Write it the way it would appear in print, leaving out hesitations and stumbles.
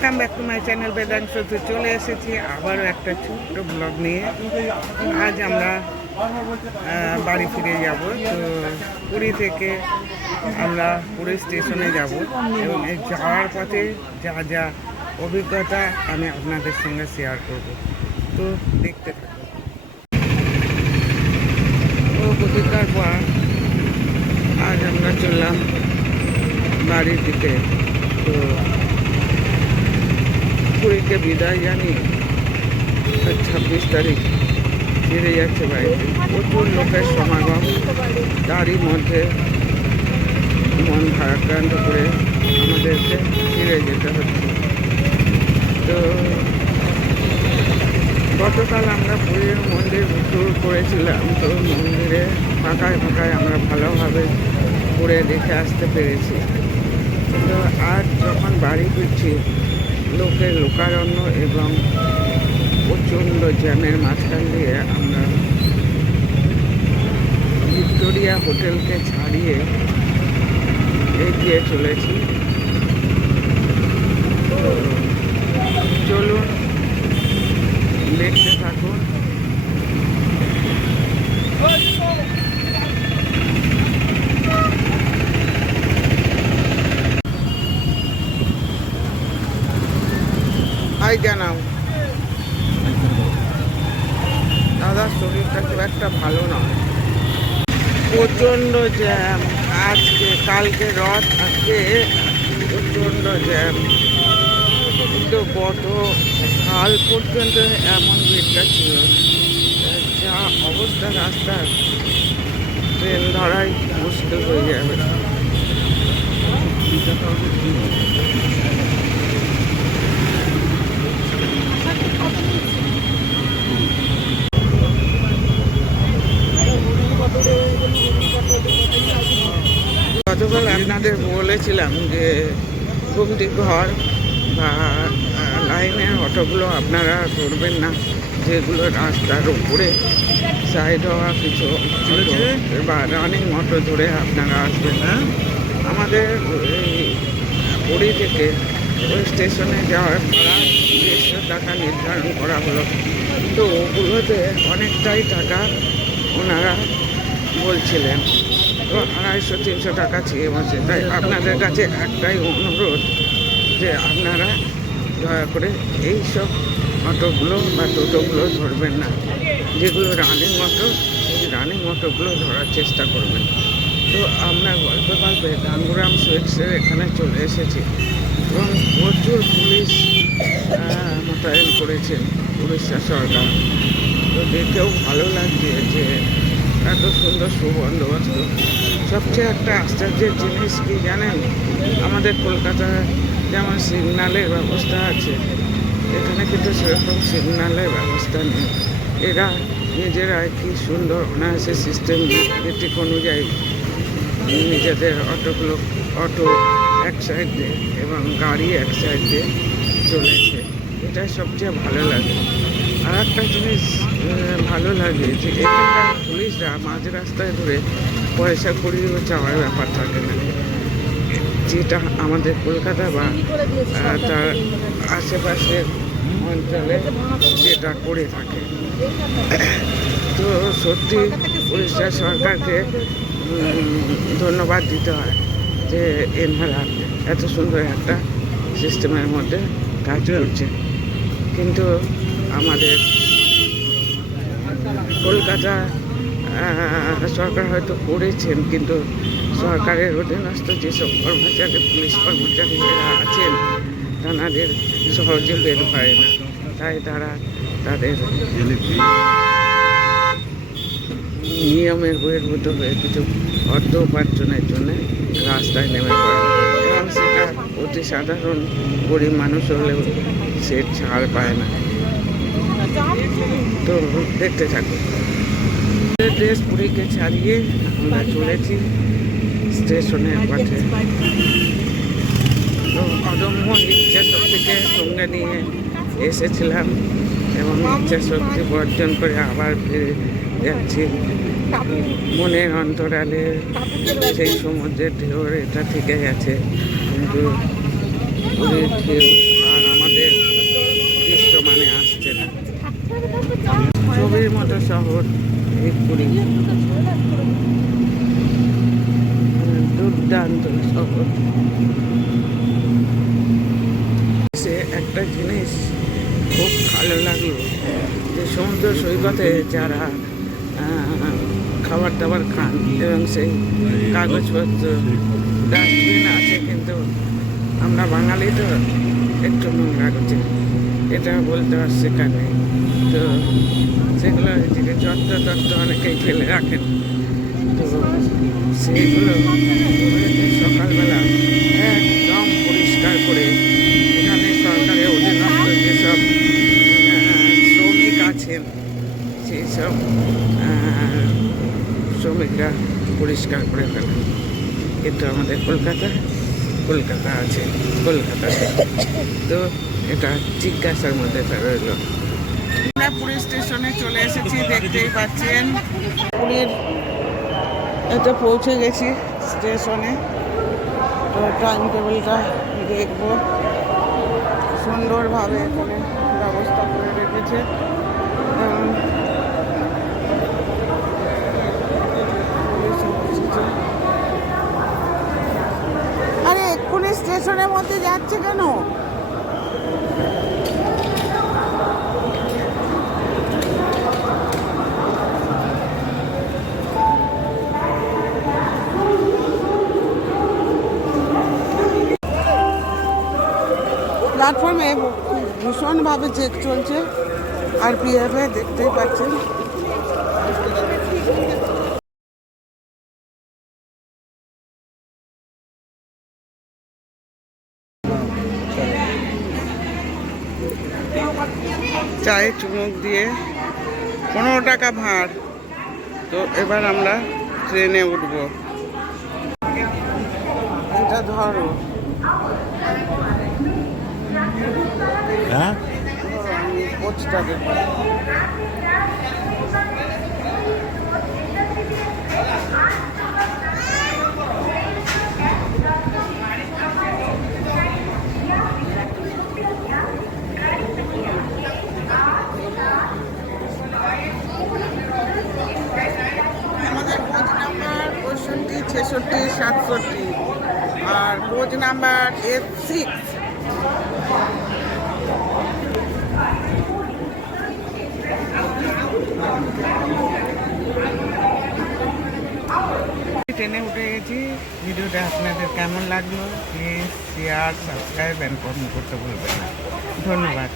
Welcome back to my channel Vedansh. তো চলে এসেছি আবারও একটা ছোট্ট ব্লগ নিয়ে। আজ আমরা বাড়ি ফিরে যাব। তো পুরী থেকে আমরা পুরী স্টেশনে যাব এবং এই যাওয়ার পথে যা যা অভিজ্ঞতা আমি আপনাদের সঙ্গে শেয়ার করব। তো দেখতে থাকুন। ও প্রতিকার পর আজ আমরা চললাম বাড়ির দিকে। তো পুরীকে বিদায় জানিয়ে 26 তারিখ ফিরে যাচ্ছে বাড়িতে। প্রচুর লোকের সমাগম, তারই মধ্যে মন ভারাক্রান্ত করে আমাদেরকে ফিরে যেতে হচ্ছে। তো গতকাল আমরা পুরীর মন্দির ট্যুর করেছিলাম। তো মন্দিরে ফাঁকায় ফাঁকায় আমরা ভালোভাবে ঘুরে দেখে আসতে পেরেছি। তো আজ যখন বাড়ি ফিরছি, লোকের লোকারণ্য এবং প্রচণ্ড জ্যামের মাঝখান দিয়ে আমরা ভিক্টোরিয়া হোটেলকে ছাড়িয়ে এগিয়ে চলেছি। তো চলুন দেখতে থাকুন। হাই জানাও। দাদার শরীরটা খুব একটা ভালো নয়, প্রচণ্ড জ্যাম। কালকে রথ, আজকে প্রচণ্ড জ্যাম। কিন্তু গত কাল পর্যন্ত এমন ভিড়টা ছিল না। যা অবস্থা রাস্তার, ট্রেন ধরাই মুশকিল হয়ে যাবে। গতকাল আপনাদের বলেছিলাম যে ঘুমটি ঘর বা লাইনের অটোগুলো আপনারা ধরবেন না, যেগুলো রাস্তার উপরে সাইড হওয়া কিছু বা রানিং অটো ধরে আপনারা আসবেন না। আমাদের এই পুরী থেকে ওই স্টেশনে যাওয়ার ভাড়া 150 টাকা নির্ধারণ করা হলো। তো ওগুলোতে অনেকটাই টাকা ওনারা বলছিলেন। তো 250-300 টাকা চেয়ে বসে। তাই আপনাদের কাছে একটাই অনুরোধ যে আপনারা দয়া করে এইসব অটোগুলো বা টোটোগুলো ধরবেন না। যেগুলো রানিং অটো, সেই রানিং অটোগুলো ধরার চেষ্টা করবেন। তো আমরা গল্পে গাঙ্গুরাম সুইটসের এখানে চলে এসেছি এবং প্রচুর পুলিশ মোতায়েন করেছেন উড়িষ্যা সরকার। তো দেখেও ভালো লাগছে যে এত সুন্দর সুবন্দোবস্ত। সবচেয়ে একটা আশ্চর্যের জিনিস কি জানেন, আমাদের কলকাতায় যেমন সিগন্যালের ব্যবস্থা আছে, এখানে কিন্তু সেরকম সিগন্যালের ব্যবস্থা নেই। এরা নিজেরাই কি সুন্দর অনায়াসে সিস্টেম ভিত্তিক অনুযায়ী নিজেদের অটো এক সাইড দিয়ে এবং গাড়ি এক সাইড দিয়ে চলেছে। এটাই সবচেয়ে ভালো লাগে। আর একটা জিনিস ভালো লাগে যে এখানকার পুলিশরা মাঝ রাস্তায় ধরে পয়সা করিয়ে চাওয়ার ব্যাপার থাকে না, যেটা আমাদের কলকাতা বা তার আশেপাশের অঞ্চলে যেটা করে থাকে। তো সত্যি উড়িষ্যা সরকারকে ধন্যবাদ দিতে হয় যে এনারা এত সুন্দর একটা সিস্টেমের মধ্যে কাজ করছে। কিন্তু আমাদের কলকাতা সরকার হয়তো করেছেন, কিন্তু সরকারের অধীনস্থ যেসব কর্মচারী, পুলিশ কর্মচারীরা আছেন, তাদের সহজে বের হয় না। তাই তারা তাদের নিয়মের বহির্ভূত হয়ে কিছু অর্থ উপার্জনের জন্য রাস্তায় নেমে পড়ে এবং সেটা অতি সাধারণ গরিব মানুষ হলেও সে ছাড় পায় না। তো দেখতে থাকুন। দেশ পুরীকে ছাড়িয়ে আমরা চলেছি স্টেশনের পথে। তো অদম্য ইচ্ছা শক্তিকে সঙ্গে নিয়ে এসেছিলাম এবং ইচ্ছা শক্তি বর্জন করে আবার ফিরে যাচ্ছি। মনের অন্তরালে সেই সমুদ্রের ঢেউ এটা থেকে গেছে, কিন্তু পুরীর ঢেউ আর শহর এই পুরী, দুর্দান্ত শহর। সে একটা জিনিস খুব ভালো লাগলো যে সমুদ্র সৈকতে যারা খাবার দাবার খান এবং সেই কাগজপত্র ডাস্টবিন আছে, কিন্তু আমরা বাঙালি তো একটু নোংরা করছি, এটা বলতে আর শেখার নেই। তো সেগুলো থেকে যত্র অনেকেই ফেলে রাখেন, তো সেইগুলো সকালবেলা একদম পরিষ্কার করে এখানে সরকারের অধীনস্থ যেসব শ্রমিক আছেন সেই সব শ্রমিকরা পরিষ্কার করে ফেলেন। কিন্তু আমাদের কলকাতা আছে, কলকাতাতে তো এটা জিজ্ঞাসার মধ্যে রইল। আমরা পুরী স্টেশনে চলে এসেছি, দেখতেই পাচ্ছেন পুরীর এটা পৌঁছে গেছি স্টেশনে। তো টাইম টেবিলটা দেখবো, সুন্দরভাবে এখানে ব্যবস্থা করে রেখেছে। আরে এক্ষুনি স্টেশনের মধ্যে যাচ্ছে কেন? প্ল্যাটফর্মে ভীষণভাবে চেক চলছে, আর পিএফে দেখতেই পাচ্ছেন। চায়ে চুমুক দিয়ে 15 টাকা ভাড়। তো এবার আমরা ট্রেনে উঠব। এটা ধরো, হ্যাঁ কোচটা দেখো। আমাদের কোচ নাম্বার 65, 66, 67 আর কোচ নাম্বার F6। ট্রেনে উঠে গেছি। ভিডিওটা আপনাদের কেমন লাগলো please share, subscribe and comment করতে ভুলবেন না। ধন্যবাদ।